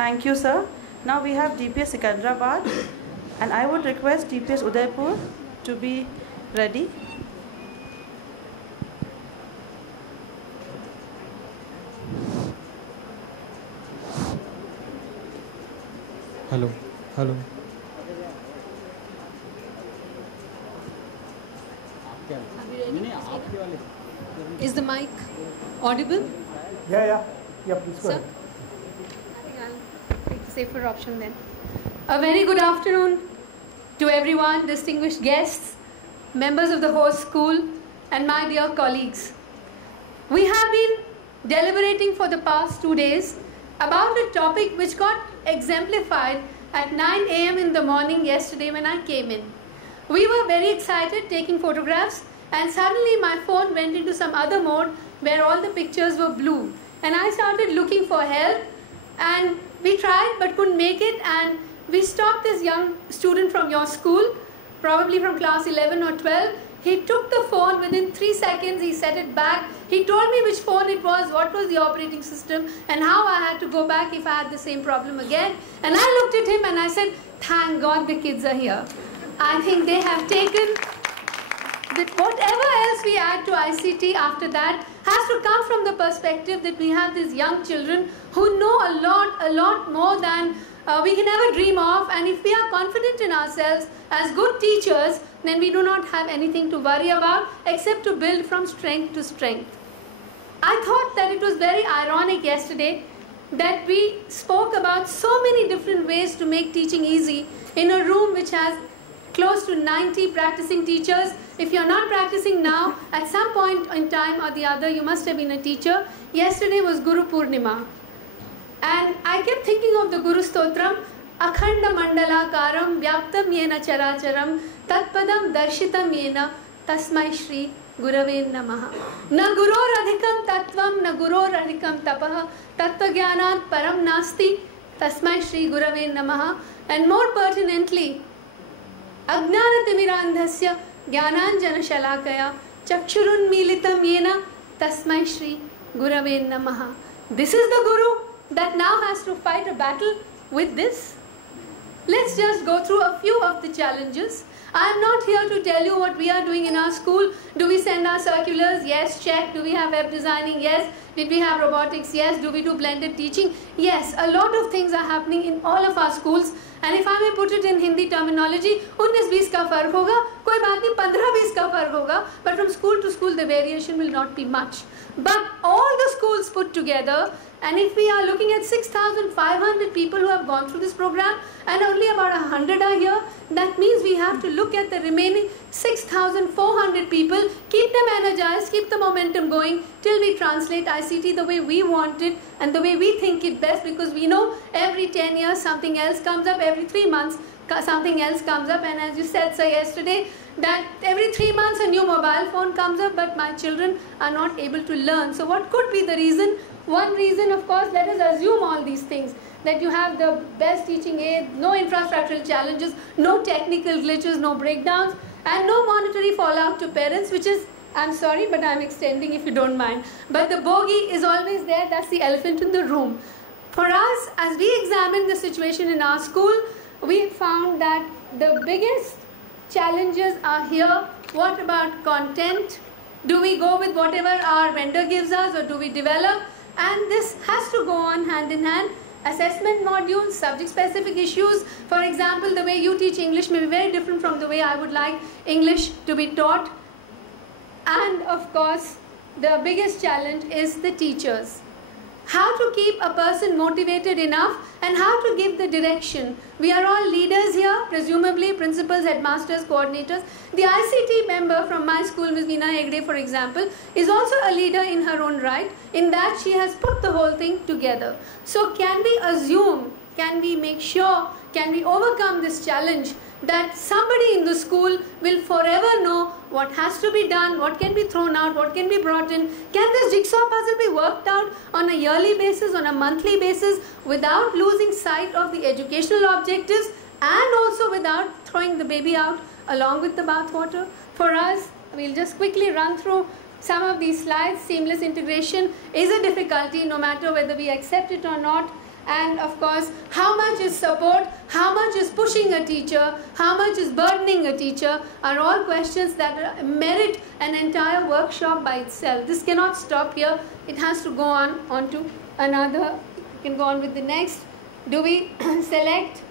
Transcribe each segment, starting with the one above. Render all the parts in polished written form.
Thank you, sir. Now we have DPS Sikandrabad, and I would request DPS Udaipur to be ready. Hello. Hello. Is the mic audible? Yeah, please go ahead. I think I'll take the safer option then. A very good afternoon to everyone, distinguished guests, members of the host school, and my dear colleagues. We have been deliberating for the past 2 days about a topic which got exemplified at 9 a.m. in the morning yesterday when I came in. We were very excited taking photographs, and suddenly my phone went into some other mode where all the pictures were blue. And I started looking for help, and we tried but couldn't make it, and we stopped this young student from your school, probably from class 11 or 12. He took the phone within 3 seconds, he set it back. He told me which phone it was, what was the operating system, and how I had to go back if I had the same problem again. And I looked at him and I said, thank God the kids are here. I think they have taken that whatever else we add to ICT after that has to come from the perspective that we have these young children who know a lot more than we can ever dream of, and if we are confident in ourselves as good teachers, then we do not have anything to worry about except to build from strength to strength. I thought that it was very ironic yesterday that we spoke about so many different ways to make teaching easy in a room which has close to 90 practicing teachers. If you're not practicing now, at some point in time or the other, you must have been a teacher. Yesterday was Guru Purnima. And I kept thinking of the Guru Stotram, Akhanda Mandala Karam Vyaptam Yena Characharam Tatpadam Darshitam Yena Tasmai Shri Gurave Namaha. Na Guror Adhikam Tattvam, na Guror Adhikam Tapaha, Tattva Gyanat Param Nasti, Tasmai Shri Gurave Namaha. And more pertinently, Ajnanatimirandhasya Jnananjana Shalakaya Chakshurun Militam Yena Tasmai Shri Gurave Namaha. This is the Guru that now has to fight a battle with this. Let's just go through a few of the challenges. I am not here to tell you what we are doing in our school. Do we send our circulars? Yes, check. Do we have web designing? Yes. Did we have robotics? Yes. Do we do blended teaching? Yes. A lot of things are happening in all of our schools. And if I may put it in Hindi terminology, 19-20 का फर्क होगा, कोई बात नहीं 15-20 का फर्क होगा, but from school to school the variation will not be much. But all the schools put together, and if we are looking at 6,500 people who have gone through this program and only about 100 are here, that means we have to look at the remaining 6,400 people, keep them energized, keep the momentum going till we translate ICT the way we want it and the way we think it best, because we know every 10 years something else comes up, every 3 months something else comes up, and as you said, sir, yesterday, that every 3 months a new mobile phone comes up, but my children are not able to learn. So what could be the reason? One reason, of course, let us assume all these things, that you have the best teaching aid, no infrastructural challenges, no technical glitches, no breakdowns, and no monetary fallout to parents, which is, I'm sorry, but I'm extending if you don't mind. But the bogey is always there, that's the elephant in the room. For us, as we examined the situation in our school, we found that the biggest challenges are here. What about content? Do we go with whatever our vendor gives us, or do we develop? And this has to go on hand in hand. Assessment modules, subject-specific issues. For example, the way you teach English may be very different from the way I would like English to be taught. And of course, the biggest challenge is the teachers. How to keep a person motivated enough and how to give the direction. We are all leaders here, presumably principals, headmasters, coordinators. The ICT member from my school, Ms. Meena Hegde, for example, is also a leader in her own right, in that she has put the whole thing together. So can we assume, can we make sure, can we overcome this challenge that somebody in the school will forever know what has to be done, what can be thrown out, what can be brought in? Can this jigsaw puzzle be worked out on a yearly basis, on a monthly basis, without losing sight of the educational objectives and also without throwing the baby out along with the bathwater? For us, we'll just quickly run through some of these slides. Seamless integration is a difficulty no matter whether we accept it or not. and of course how much is support, how much is pushing a teacher, how much is burdening a teacher, are all questions that merit an entire workshop by itself. This cannot stop here, it has to go on to another. You can go on with the next. Do we select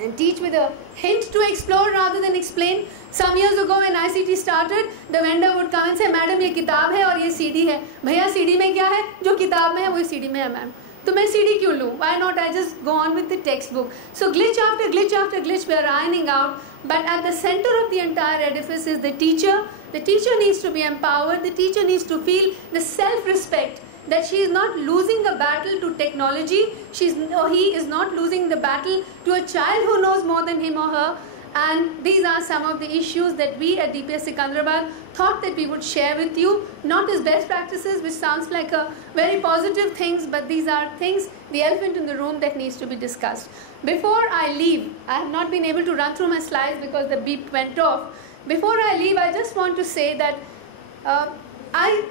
and teach with a hint to explore rather than explain? Some years ago when ICT started, the vendor would come and say, "Madam, ये किताब है और ये CD है." भैया CD में क्या है? जो किताब में है वो CD में है मैम. तो मैं CD क्यों लूँ? Why not I just go on with the textbook? So glitch after glitch after glitch we are ironing out. But at the center of the entire edifice is the teacher. The teacher needs to be empowered. The teacher needs to feel the self-respect that she is not losing a battle to technology. He is not losing the battle to a child who knows more than him or her. And these are some of the issues that we at DPS Sikandrabad thought that we would share with you, not as best practices, which sounds like a very positive things, but these are things, the elephant in the room that needs to be discussed. Before I leave, I have not been able to run through my slides because the beep went off. Before I leave, I just want to say that I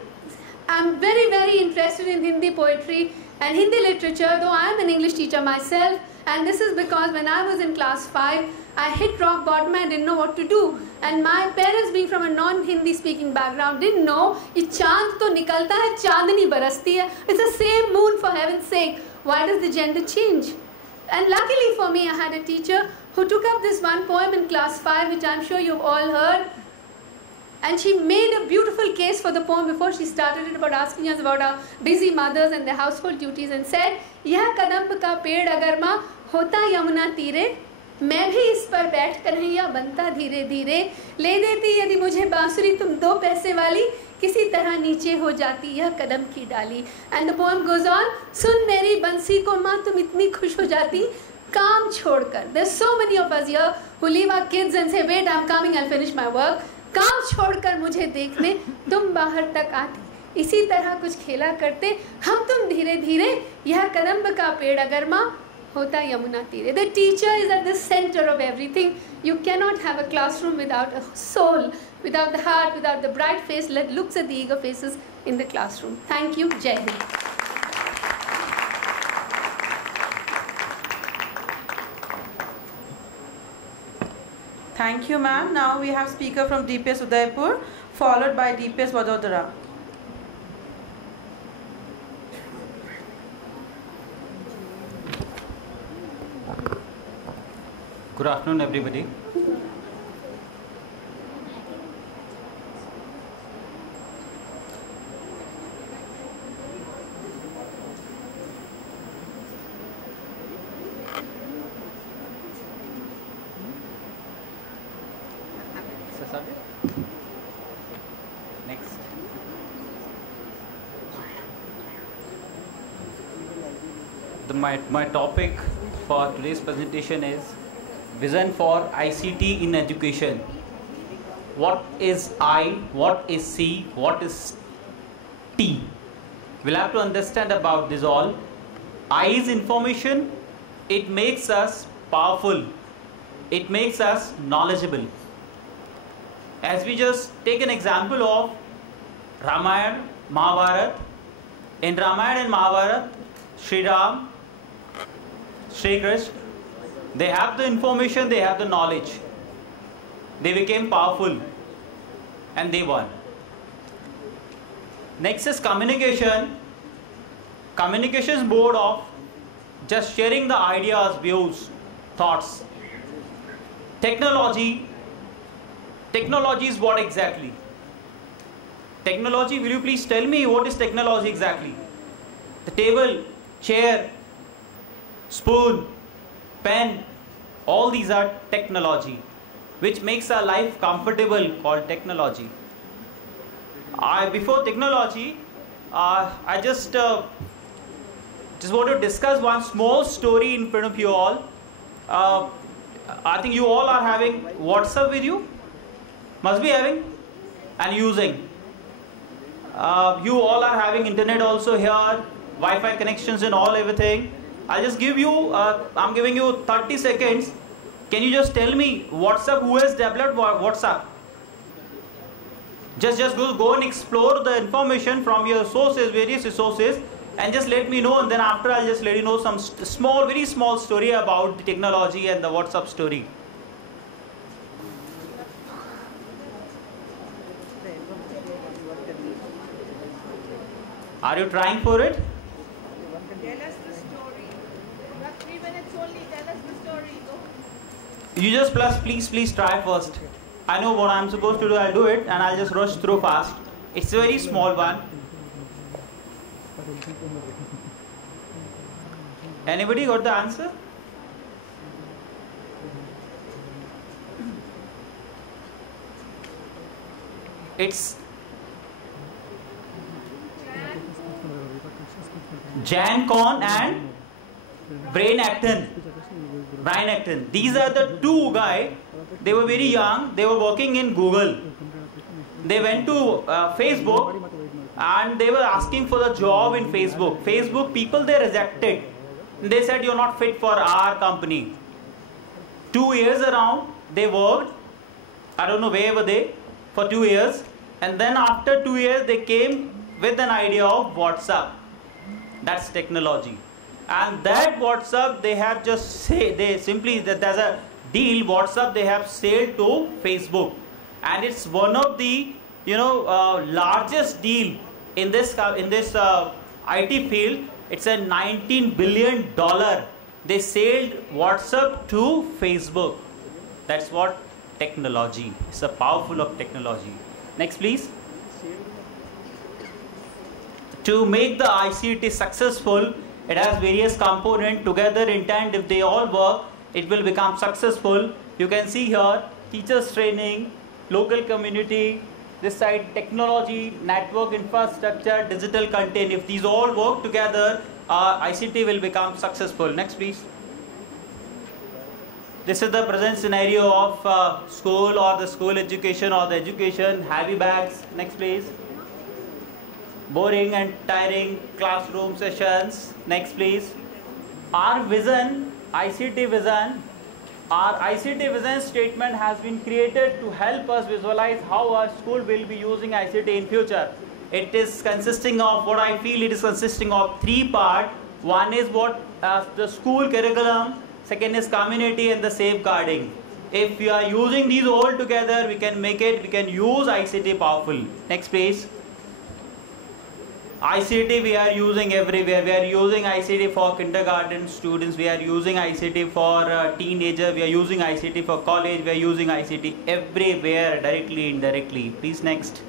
am very, very interested in Hindi poetry and Hindi literature, though I am an English teacher myself, and this is because when I was in class 5, I hit rock bottom. I didn't know what to do, and my parents, being from a non-Hindi speaking background, didn't know ये चांद तो निकलता है, चांदनी बरसती है. It's the same moon, for heaven's sake. Why does the gender change? And luckily for me, I had a teacher who took up this one poem in class 5, which I'm sure you've all heard. And she made a beautiful case for the poem before she started it, about asking us about our busy mothers and their household duties, and said, "यह कदम्ब का पेड़ अगर माँ होता यमुना तीरे, मैं भी इस पर बैठ कन्हैया बनता धीरे धीरे, ले देती यदि मुझे बांसुरी तुम 2 पैसे वाली, किसी तरह नीचे हो जाती यह कदम की डाली." And the poem goes on, सुन मेरी बंसी को माँ तुम इतनी खुश हो जाती, काम छोड़कर. There's so many of us here who leave our kids and say, "Wait, I'm coming, I'll finish my work." काम छोड़कर मुझे देखने तुम बाहर तक आती, इसी तरह कुछ खेला करते हम तुम धीरे धीरे, यह कदम्ब का पेड़ अगर माँ होता यमुना तीरे. The teacher is at the center of everything. You cannot have a classroom without a soul, without the heart, without the bright face that looks at the eager faces in the classroom. Thank you. Jai Hind. Thank you, ma'am. Now we have speaker from DPS Udaipur, followed by DPS Vadodara. Good afternoon, everybody. Next. My topic for today's presentation is Vision for ICT in Education. What is I? What is C? What is T? We'll have to understand about this all. I is information. It makes us powerful. It makes us knowledgeable. As we just take an example of Ramayana, Mahabharata. In Ramayana and Mahabharata, Sri Ram, Sri Krishna, they have the information, they have the knowledge. They became powerful and they won. Next is communication. Communication is more of just sharing the ideas, views, thoughts. Technology. Technology is what exactly? Technology, will you please tell me what is technology exactly? The table, chair, spoon, pen, all these are technology, which makes our life comfortable, called technology. Before technology, I just want to discuss one small story in front of you all. I think you all are having WhatsApp with you. Must be having and using. You all are having internet also here, Wi-Fi connections and all, everything. I'll just give you, I'm giving you 30 seconds. Can you just tell me WhatsApp, who has developed WhatsApp? Just go and explore the information from your sources, various resources. and just let me know, and then after I'll just let you know some small, very small story about the technology and the WhatsApp story. Are you trying for it? Tell us the story. You have 3 minutes only. Tell us the story. Go. You just please try first. I know what I'm supposed to do, I'll do it, and I'll just rush through fast. It's a very small one. Anybody got the answer? It's Jancon and Brain Acton. These are the two guys. They were very young. They were working in Google. They went to Facebook and they were asking for the job in Facebook. Facebook people, they rejected. They said, you're not fit for our company. 2 years around, they worked. I don't know where were they for 2 years. And then after 2 years, they came with an idea of WhatsApp. That's technology. And that WhatsApp, they have just say, they simply, that there's a deal, WhatsApp they have sold to Facebook. And it's one of the, largest deal in this IT field. It's a $19 billion. They sold WhatsApp to Facebook. That's what technology. It's a powerful of technology. Next, please. To make the ICT successful, it has various components together in tandem. If they all work, it will become successful. You can see here, teachers training, local community, this side technology, network infrastructure, digital content. If these all work together, ICT will become successful. Next, please. This is the present scenario of school or the school education or the education, heavy bags. Next, please. Boring and tiring classroom sessions. Next, please. Our vision, ICT vision statement has been created to help us visualize how our school will be using ICT in future. It is consisting of, what I feel, it is consisting of 3 parts. One is what the school curriculum, second is community, and the safeguarding. If we are using these all together, we can use ICT powerful. Next, please. ICT we are using everywhere. We are using ICT for kindergarten students. We are using ICT for teenagers. We are using ICT for college. We are using ICT everywhere, directly, indirectly. Please, next.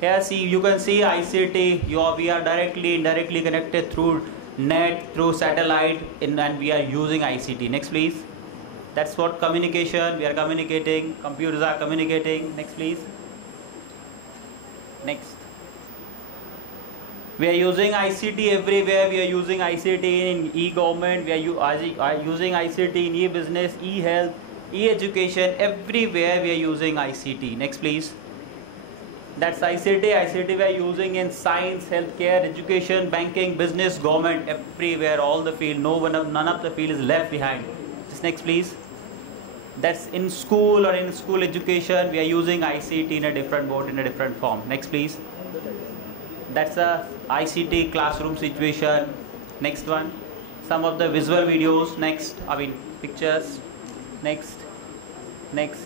Here, see, you can see ICT. We are directly, indirectly connected through net, through satellite, and we are using ICT. Next, please. That's what communication. We are communicating. Computers are communicating. Next, please. Next. We are using ICT everywhere. We are using ICT in e-government. We are using ICT in e-business, e-health, e-education. Everywhere we are using ICT. Next, please. That's ICT. ICT we are using in science, healthcare, education, banking, business, government. Everywhere, all the field. None of the field is left behind. Just next, please. That's in school or in school education. We are using ICT in a different mode, in a different form. Next, please. That's a ICT classroom situation. Next one. Some of the visual videos. Next. Pictures. Next. Next.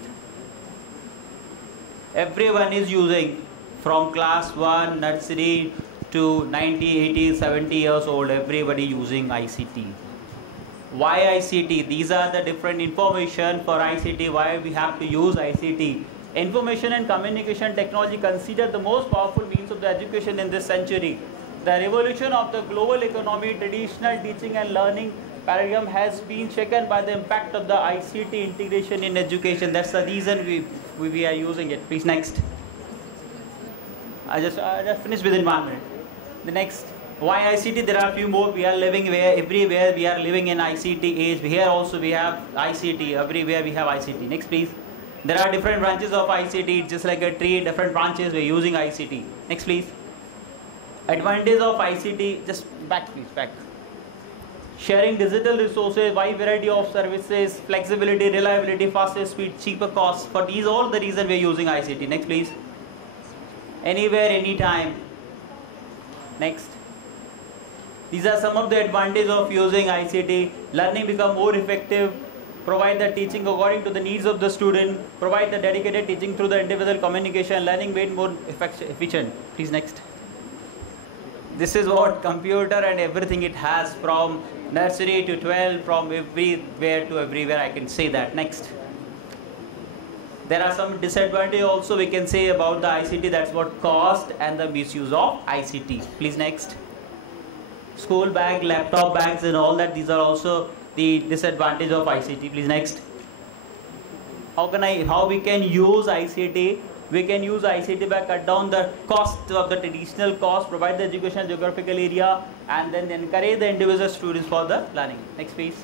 Everyone is using, from class 1, nursery to 90, 80, 70 years old. Everybody using ICT. Why ICT? These are the different information for ICT. Why we have to use ICT? Information and communication technology considered the most powerful means of the education in this century. The revolution of the global economy, traditional teaching and learning paradigm has been shaken by the impact of the ICT integration in education. That's the reason we are using it. Please, next. I just finished within 1 minute. The next. Why ICT? There are a few more. We are living everywhere. We are living in ICT age. Here also we have ICT. Everywhere we have ICT. Next, please. There are different branches of ICT, just like a tree, different branches, we're using ICT. Next, please. Advantage of ICT, just back, please, back. Sharing digital resources, wide variety of services, flexibility, reliability, faster speed, cheaper costs. For these all the reason we're using ICT. Next, please. Anywhere, anytime. Next. These are some of the advantages of using ICT. Learning become more effective, provide the teaching according to the needs of the student, provide the dedicated teaching through the individual communication, learning made more efficient. Please next. This is what computer and everything it has, from nursery to 12, from everywhere to everywhere, I can say that. Next. There are some disadvantages also we can say about the ICT. That's what cost and the misuse of ICT. Please next. School bag, laptop bags and all that, these are also the disadvantage of ICT. Please next. How we can use ICT? We can use ICT by cut down the cost of the traditional cost, provide the educational geographical area, and then encourage the individual students for the learning. Next please.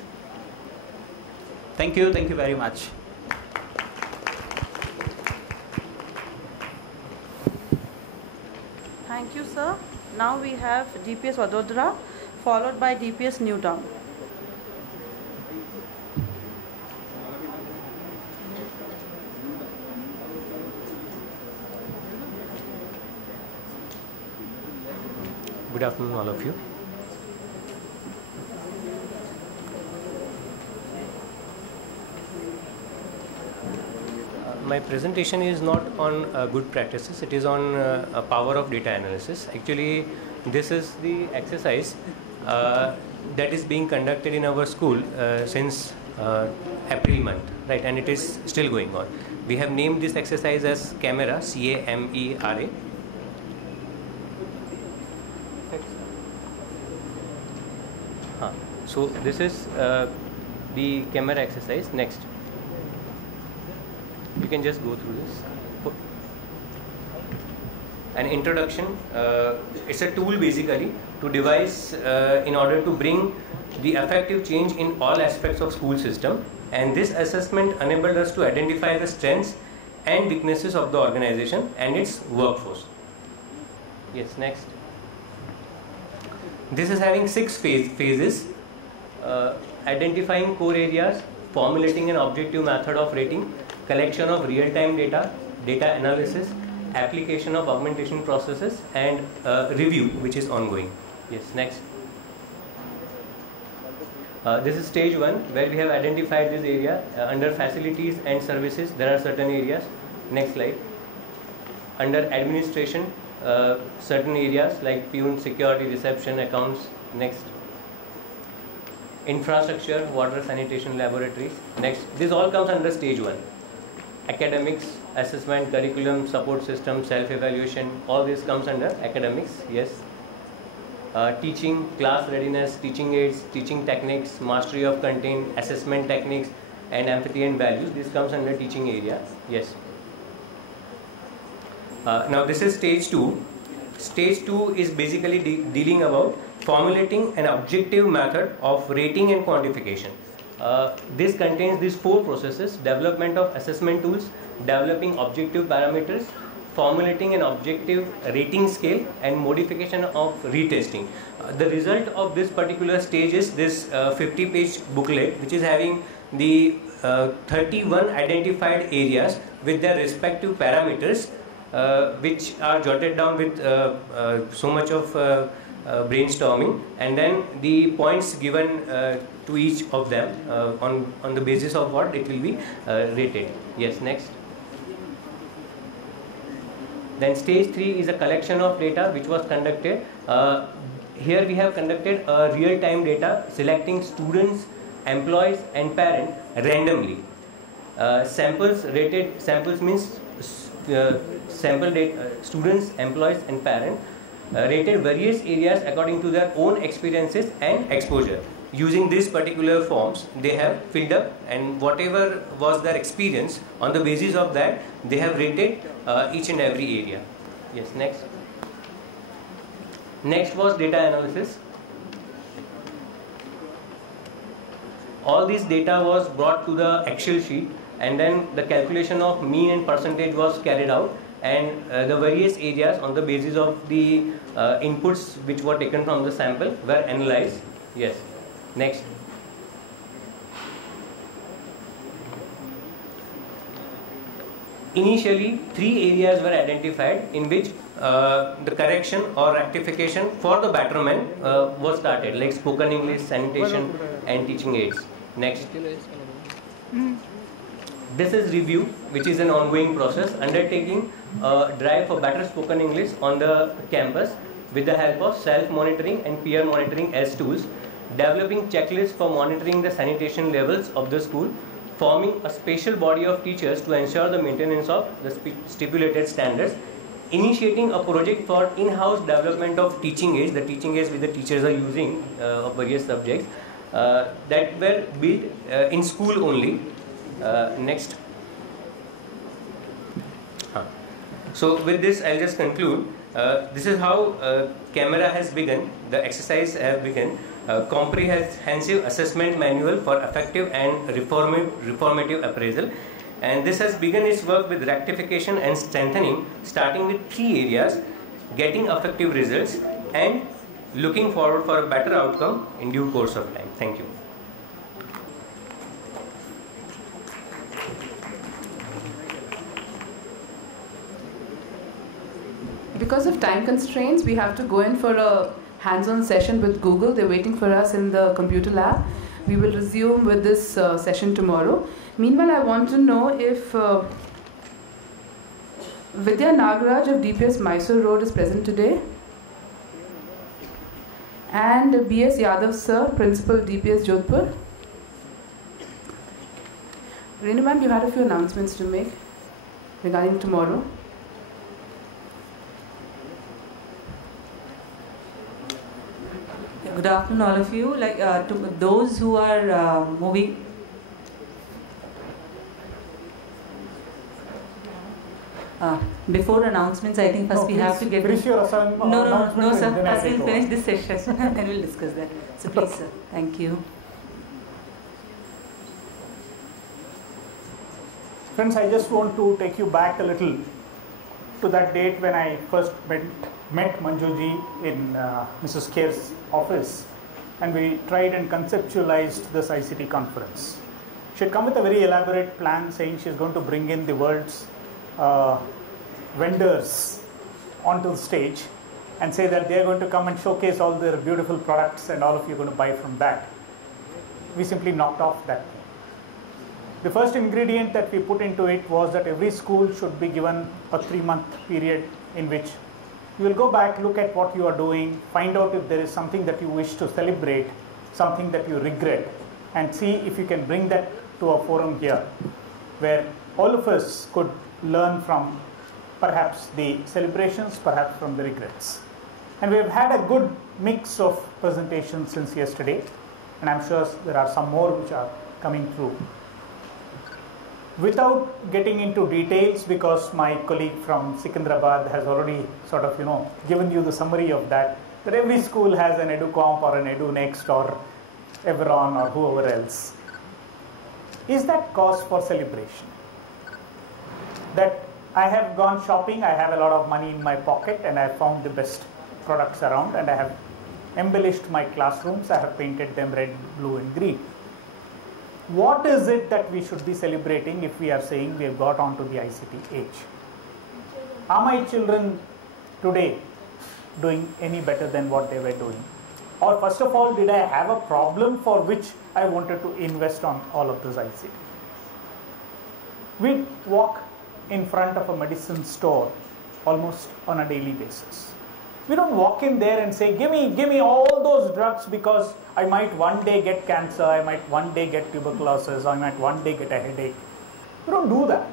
Thank you very much. Thank you, sir. Now we have DPS Vadodara, followed by DPS Newtown. Good afternoon, all of you. My presentation is not on good practices, it is on power of data analysis. Actually, this is the exercise that is being conducted in our school since April month, right, and it is still going on. We have named this exercise as CAMERA, C-A-M-E-R-A. So this is the CAMERA exercise. Next. You can just go through this. An introduction. It's a tool basically to devise in order to bring the effective change in all aspects of school system, and this assessment enabled us to identify the strengths and weaknesses of the organization and its workforce. Yes, next. This is having 6 phases. Identifying core areas, formulating an objective method of rating, collection of real-time data, data analysis, application of augmentation processes, and review, which is ongoing. Yes, next. This is stage 1, where we have identified this area. Under facilities and services, there are certain areas. Next slide. Under administration, certain areas like peon, security, reception, accounts. Next. Infrastructure, water, sanitation, laboratories. Next. This all comes under stage 1. Academics, assessment, curriculum, support system, self-evaluation, all this comes under academics. Yes. Teaching, class readiness, teaching aids, teaching techniques, mastery of content, assessment techniques, and empathy and values. This comes under teaching area. Yes. Now this is stage 2. Stage 2 is basically dealing about formulating an objective method of rating and quantification. This contains these 4 processes: development of assessment tools, developing objective parameters, formulating an objective rating scale, and modification of retesting. The result of this particular stage is this 50-page booklet, which is having the 31 identified areas with their respective parameters, which are jotted down with so much of brainstorming, and then the points given to each of them on the basis of what it will be rated. Yes, next. Then stage 3 is a collection of data which was conducted. Here we have conducted real-time data, selecting students, employees and parents randomly. Samples means sample data, students, employees and parents rated various areas according to their own experiences and exposure. Using these particular forms, they have filled up, and whatever was their experience, on the basis of that they have rated each and every area. Yes, next. Next was data analysis. All this data was brought to the Excel sheet, and then the calculation of mean and percentage was carried out, and the various areas on the basis of the inputs which were taken from the sample were analyzed. Yes. Next. Initially, 3 areas were identified in which the correction or rectification for the betterment was started, like spoken English, sanitation, and teaching aids. Next. This is review, which is an ongoing process, undertaking a drive for better spoken English on the campus with the help of self-monitoring and peer monitoring as tools, developing checklists for monitoring the sanitation levels of the school, forming a special body of teachers to ensure the maintenance of the stipulated standards, initiating a project for in-house development of teaching aids, the teaching aids which the teachers are using of various subjects that were built in school only. Next. So with this, I'll just conclude. This is how camera has begun. The exercise have begun. Comprehensive assessment manual for effective and reformative appraisal. And this has begun its work with rectification and strengthening, starting with 3 areas, getting effective results, and looking forward for a better outcome in due course of time. Thank you. Because of time constraints, we have to go in for a hands-on session with Google. They're waiting for us in the computer lab. We will resume with this session tomorrow. Meanwhile, I want to know if Vidya Nagaraj of DPS Mysore Road is present today. And B.S. Yadav sir, Principal DPS Jodhpur. Renu ma'am, you had a few announcements to make regarding tomorrow. Good afternoon, all of you. To those who are moving. Before announcements, I think first we have to get. Finish your assignment. No, sir. First we'll finish this session, then we'll discuss that. So please, sir. Thank you. Friends, I just want to take you back a little to that date when I first met Manjuji in Mrs. Ker's office, and we tried and conceptualized this ICT conference. She had come with a very elaborate plan saying she's going to bring in the world's vendors onto the stage and say that they're going to come and showcase all their beautiful products and all of you are going to buy from that. We simply knocked off that. The first ingredient that we put into it was that every school should be given a 3-month period in which you will go back, look at what you are doing, find out if there is something that you wish to celebrate, something that you regret, and see if you can bring that to a forum here where all of us could learn from perhaps the celebrations, perhaps from the regrets. And we have had a good mix of presentations since yesterday, and I'm sure there are some more which are coming through. Without getting into details, because my colleague from Secunderabad has already sort of, given you the summary of that every school has an EduComp or an EduNext or Everon or whoever else. Is that cause for celebration? That I have gone shopping, I have a lot of money in my pocket and I have found the best products around and I have embellished my classrooms, I have painted them red, blue and green. What is it that we should be celebrating if we are saying we have got onto the ICT age? Are my children today doing any better than what they were doing? Or first of all, did I have a problem for which I wanted to invest on all of this ICT? We walk in front of a medicine store almost on a daily basis. We don't walk in there and say, give me all those drugs because I might one day get cancer, I might one day get tuberculosis, I might one day get a headache. We don't do that.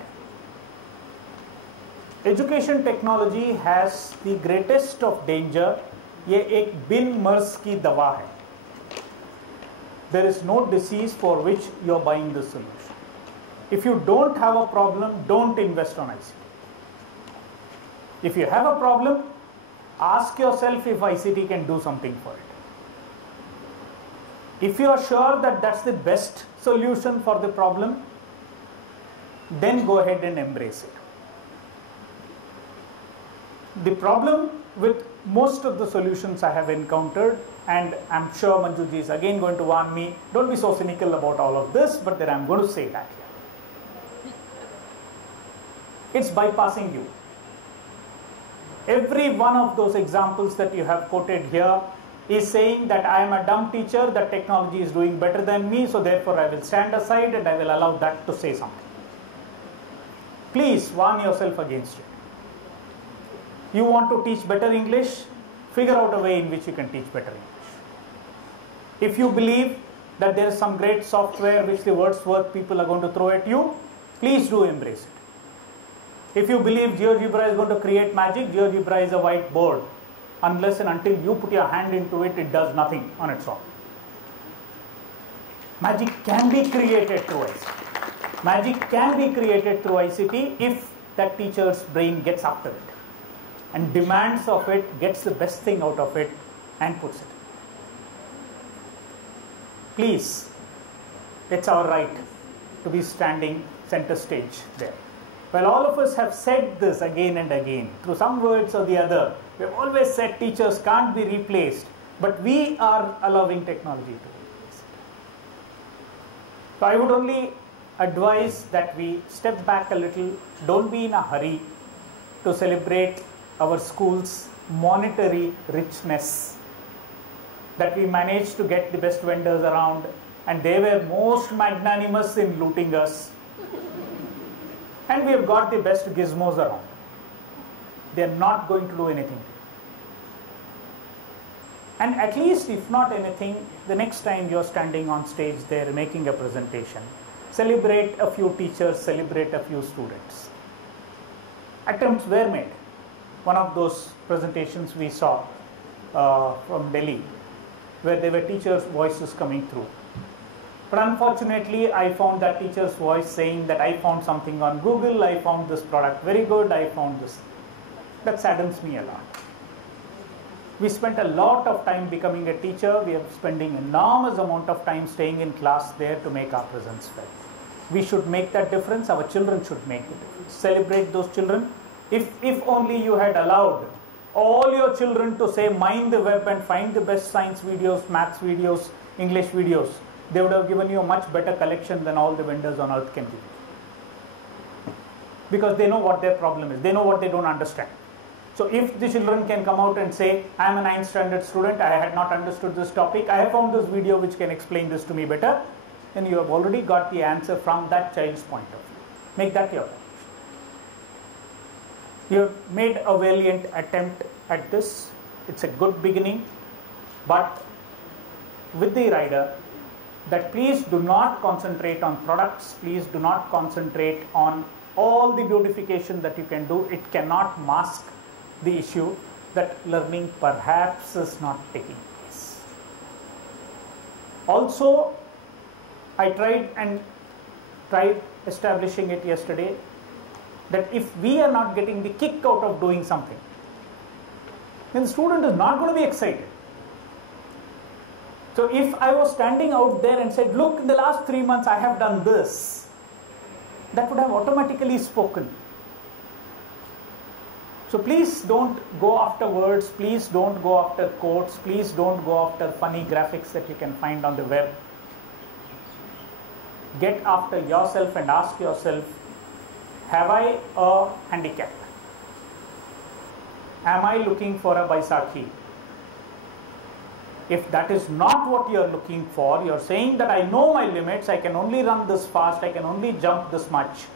Education technology has the greatest of danger. ये एक बिन मर्ज की दवा है. There is no disease for which you are buying the solution. If you don't have a problem, don't invest on ICT. If you have a problem, ask yourself if ICT can do something for it. If you are sure that that's the best solution for the problem, then go ahead and embrace it. The problem with most of the solutions I have encountered, and I'm sure Manjuji is again going to warn me, don't be so cynical about all of this, but then I'm going to say that here. It's bypassing you. Every one of those examples that you have quoted here is saying that I am a dumb teacher, that technology is doing better than me, so therefore I will stand aside and I will allow that to say something. Please warn yourself against it. You want to teach better English? Figure out a way in which you can teach better English. If you believe that there is some great software which the Wordsworth people are going to throw at you, please do embrace it. If you believe GeoGebra is going to create magic, GeoGebra is a whiteboard. Unless and until you put your hand into it, it does nothing on its own. Magic can be created through ICT. Magic can be created through ICT if that teacher's brain gets after it and demands of it, gets the best thing out of it and puts it. Please, it's our right to be standing center stage there. Well, all of us have said this again and again through some words or the other. We have always said teachers can't be replaced, but we are allowing technology to replace it. So I would only advise that we step back a little, don't be in a hurry to celebrate our school's monetary richness, that we managed to get the best vendors around and they were most magnanimous in looting us. And we have got the best gizmos around. They are not going to do anything. And at least, if not anything, the next time you're standing on stage there making a presentation, celebrate a few teachers, celebrate a few students. Attempts were made. One of those presentations we saw from Delhi, where there were teachers' voices coming through. But unfortunately, I found that teacher's voice saying that I found something on Google, I found this product very good, I found this. That saddens me a lot. We spent a lot of time becoming a teacher. We are spending enormous amount of time staying in class there to make our presence felt. We should make that difference. Our children should make the difference. Celebrate those children. If only you had allowed all your children to say mind the web and find the best science videos, maths videos, English videos, they would have given you a much better collection than all the vendors on earth can give you. Because they know what their problem is. They know what they don't understand. So if the children can come out and say, I am a 9th standard student, I had not understood this topic, I have found this video which can explain this to me better, then you have already got the answer from that child's point of view. Make that your approach. You have made a valiant attempt at this. It's a good beginning, but with the rider that please do not concentrate on products, please do not concentrate on all the beautification that you can do. It cannot mask the issue that learning perhaps is not taking place. Also, I tried establishing it yesterday that if we are not getting the kick out of doing something, then the student is not going to be excited. So if I was standing out there and said, look, in the last 3 months I have done this, that would have automatically spoken. So please don't go after words, please don't go after quotes, please don't go after funny graphics that you can find on the web. Get after yourself and ask yourself, have I a handicap? Am I looking for a Baisakhi? If that is not what you are looking for, you are saying that I know my limits, I can only run this fast, I can only jump this much,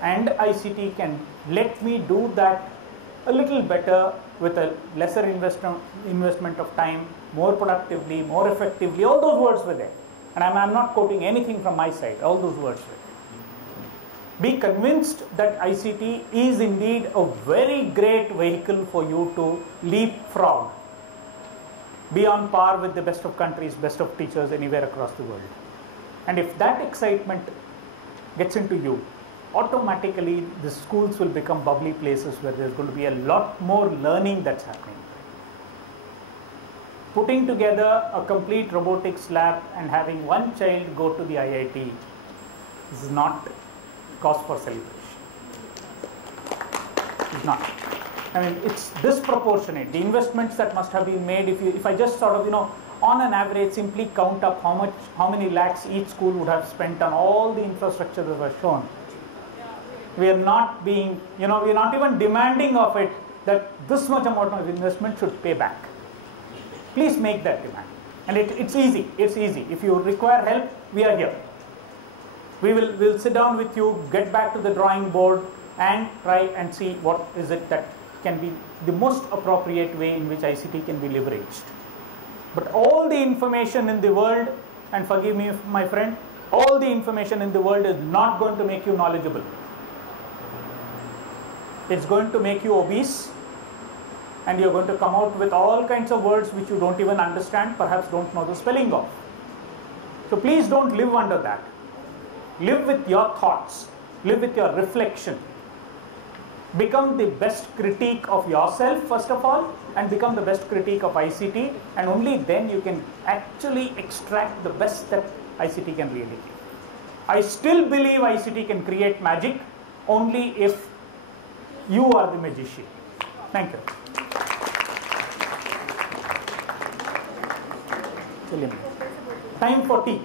and ICT can let me do that a little better with a lesser investment of time, more productively, more effectively. All those words were there. And I'm not quoting anything from my side, all those words were there. Be convinced that ICT is indeed a very great vehicle for you to leapfrog, be on par with the best of countries, best of teachers anywhere across the world. And if that excitement gets into you, automatically the schools will become bubbly places where there's going to be a lot more learning that's happening. Putting together a complete robotics lab and having one child go to the IIT is not cause for celebration. It's not. I mean, it's disproportionate. The investments that must have been made, if I just sort of, on an average simply count up how many lakhs each school would have spent on all the infrastructure that was shown, We are not being, we are not even demanding of it that this much amount of investment should pay back. Please make that demand. And it's easy. It's easy. If you require help, we are here. We'll sit down with you, get back to the drawing board, and try and see what is it that can be the most appropriate way in which ICT can be leveraged. But all the information in the world, and forgive me my friend, all the information in the world is not going to make you knowledgeable. It's going to make you obese, and you're going to come out with all kinds of words which you don't even understand, perhaps don't know the spelling of. So please don't live under that. Live with your thoughts, live with your reflection. Become the best critique of yourself first of all, and become the best critique of ICT, and only then you can actually extract the best that ICT can really give. I still believe ICT can create magic only if you are the magician. Thank you. Time for tea.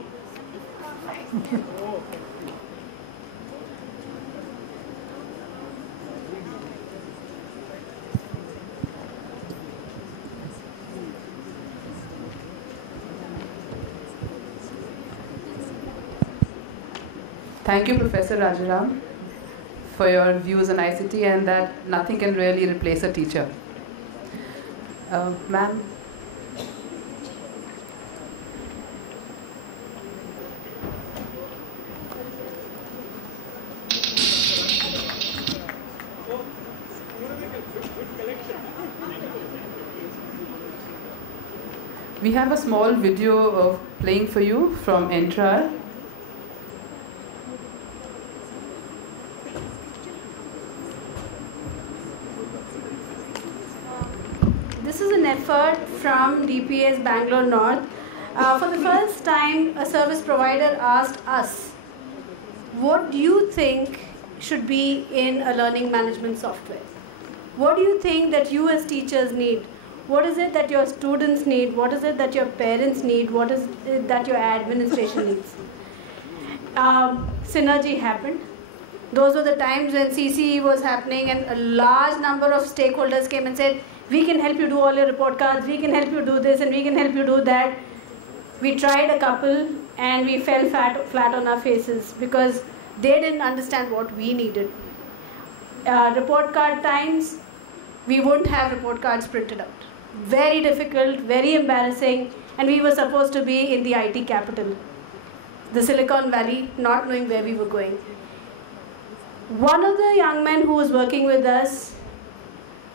Thank you, Professor Rajaram, for your views on ICT and that nothing can really replace a teacher. Ma'am? We have a small video of playing for you from Entrar. This is an effort from DPS Bangalore North. For the first time, a service provider asked us, what do you think should be in a learning management software? What do you think that you as teachers need? What is it that your students need? What is it that your parents need? What is it that your administration needs? Synergy happened. Those were the times when CCE was happening and a large number of stakeholders came and said, we can help you do all your report cards, we can help you do this and we can help you do that. We tried a couple and we fell flat on our faces because they didn't understand what we needed. Report card times, we wouldn't have report cards printed out. Very difficult, very embarrassing, and we were supposed to be in the IT capital, the Silicon Valley, not knowing where we were going. One of the young men who was working with us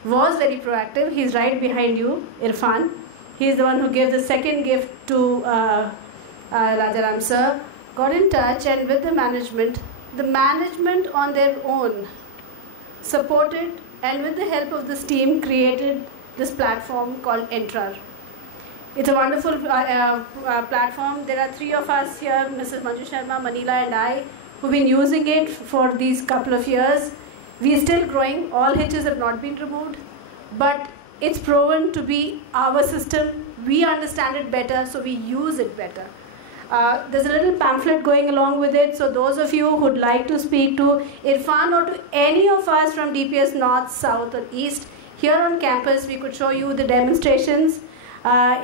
was very proactive. He's right behind you, Irfan. He's the one who gave the second gift to Rajaram sir. Got in touch, and with the management on their own supported, and with the help of this team created this platform called Entrar. It's a wonderful platform. There are three of us here, Mrs. Manju Sharma, Manila and I, who've been using it for these couple of years. We are still growing. All hitches have not been removed, but it's proven to be our system. We understand it better, so we use it better. There's a little pamphlet going along with it, so those of you who'd like to speak to Irfan or to any of us from DPS North, South or East, here on campus we could show you the demonstrations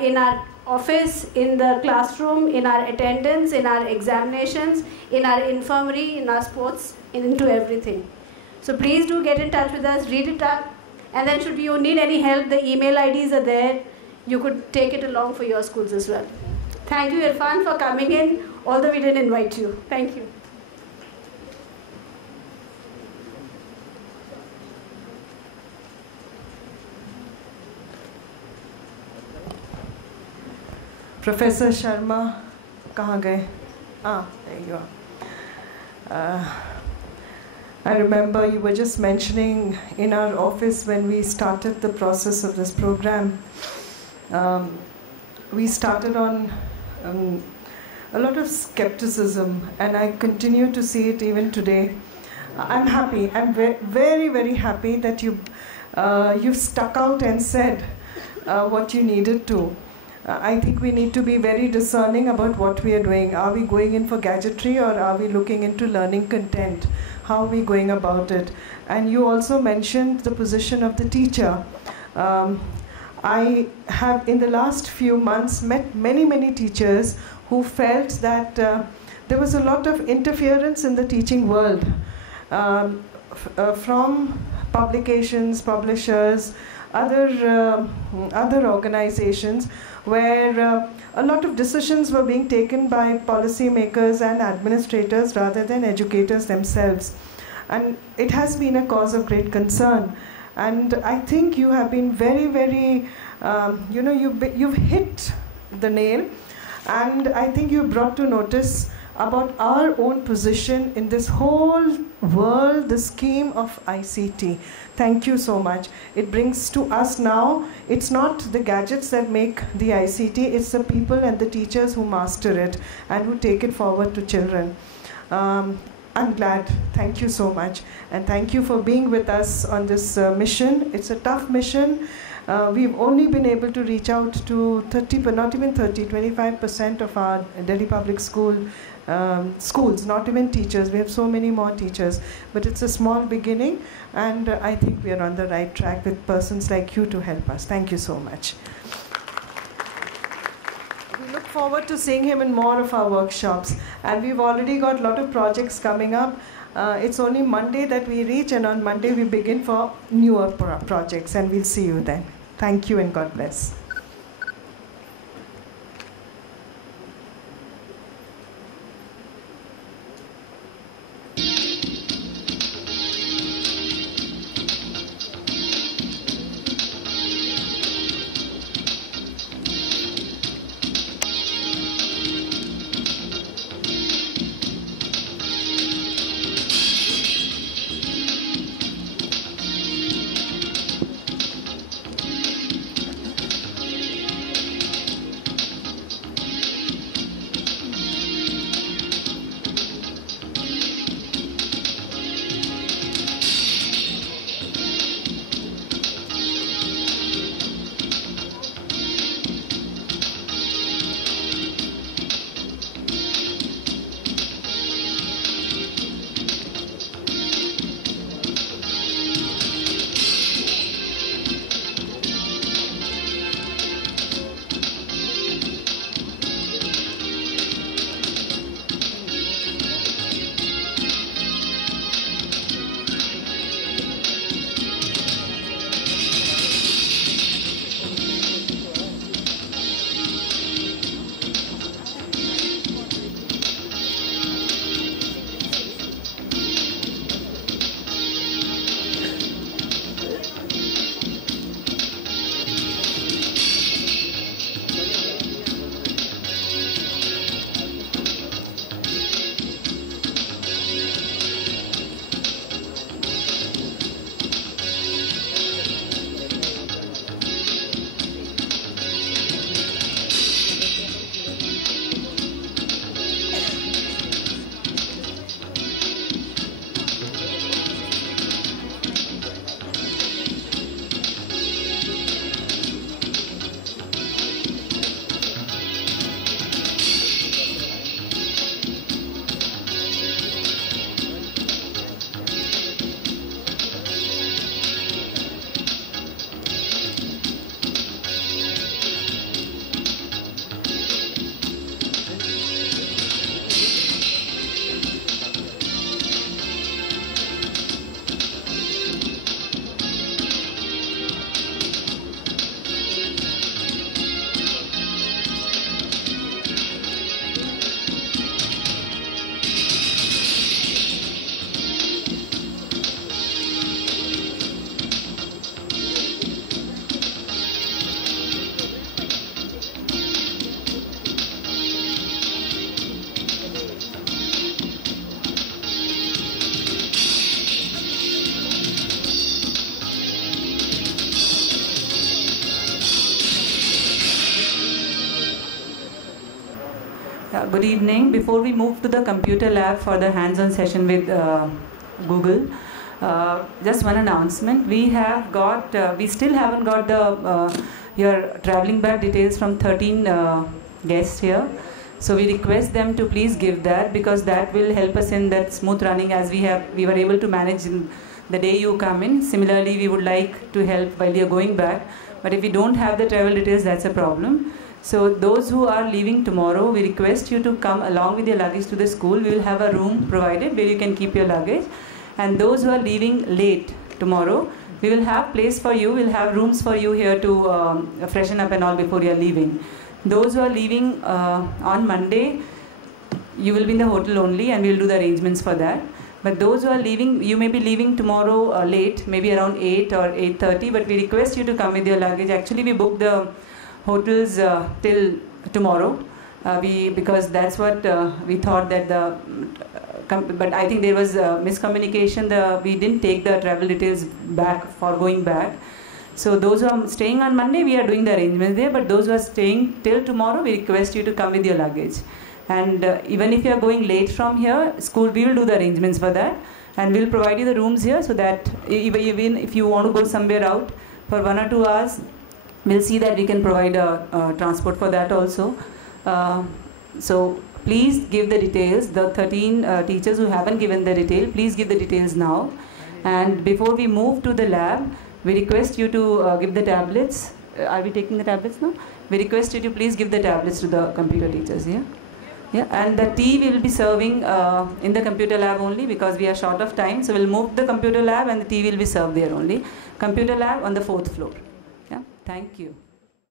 in our office, in the classroom, in our attendance, in our examinations, in our infirmary, in our sports, into everything. So please do get in touch with us, read it up, and then should you need any help, the email IDs are there. You could take it along for your schools as well. Thank you, Irfan, for coming in, although we didn't invite you. Thank you. Professor Sharma, kahan gaye? There you are. I remember you were just mentioning in our office when we started the process of this program, we started on a lot of skepticism, and I continue to see it even today. I'm happy. I'm very, very happy that you've stuck out and said what you needed to. I think we need to be very discerning about what we are doing. Are we going in for gadgetry or are we looking into learning content? how are we going about it? And you also mentioned the position of the teacher. I have in the last few months met many teachers who felt that there was a lot of interference in the teaching world from publications, publishers, other organizations, where a lot of decisions were being taken by policymakers and administrators rather than educators themselves. And it has been a cause of great concern. And I think you have been very, you've hit the nail. And I think you brought to notice about our own position in this whole world, the scheme of ICT. Thank you so much. It brings to us now, it's not the gadgets that make the ICT, it's the people and the teachers who master it and who take it forward to children. I'm glad. Thank you so much. And thank you for being with us on this mission. It's a tough mission. We've only been able to reach out to 30, but not even 30, 25% of our Delhi public schools, not even teachers. We have so many more teachers. But it's a small beginning, and I think we are on the right track with persons like you to help us. Thank you so much. We look forward to seeing him in more of our workshops. And we've already got a lot of projects coming up. It's only Monday that we reach, and on Monday we begin for newer projects, and we'll see you then. Thank you and God bless. Good evening. Before we move to the computer lab for the hands-on session with Google, just one announcement. We have got, we still haven't got the your traveling bag details from 13 guests here. So we request them to please give that, because that will help us in that smooth running, as we were able to manage in the day you come in. Similarly, we would like to help while you're going back. But if we don't have the travel details, that's a problem. So those who are leaving tomorrow, we request you to come along with your luggage to the school. We will have a room provided where you can keep your luggage. And those who are leaving late tomorrow, we will have place for you. We'll have rooms for you here to freshen up and all before you're leaving. Those who are leaving on Monday, you will be in the hotel only, and we'll do the arrangements for that. But those who are leaving, you may be leaving tomorrow late, maybe around 8 or 8:30, but we request you to come with your luggage. Actually, we booked the hotels till tomorrow, because that's what we thought that but I think there was miscommunication. We didn't take the travel details back for going back. So those who are staying on Monday, we are doing the arrangements there, but those who are staying till tomorrow, we request you to come with your luggage. And even if you are going late from here, school, we will do the arrangements for that. And we'll provide you the rooms here, so that even if you want to go somewhere out for 1 or 2 hours, we'll see that we can provide transport for that also. So please give the details. The 13 teachers who haven't given the detail, please give the details now. And before we move to the lab, we request you to give the tablets. Are we taking the tablets now? We request you to please give the tablets to the computer teachers here. Yeah, and the tea we will be serving in the computer lab only, because we are short of time. So we'll move the computer lab and the tea will be served there only. Computer lab on the 4th floor. Yeah, thank you.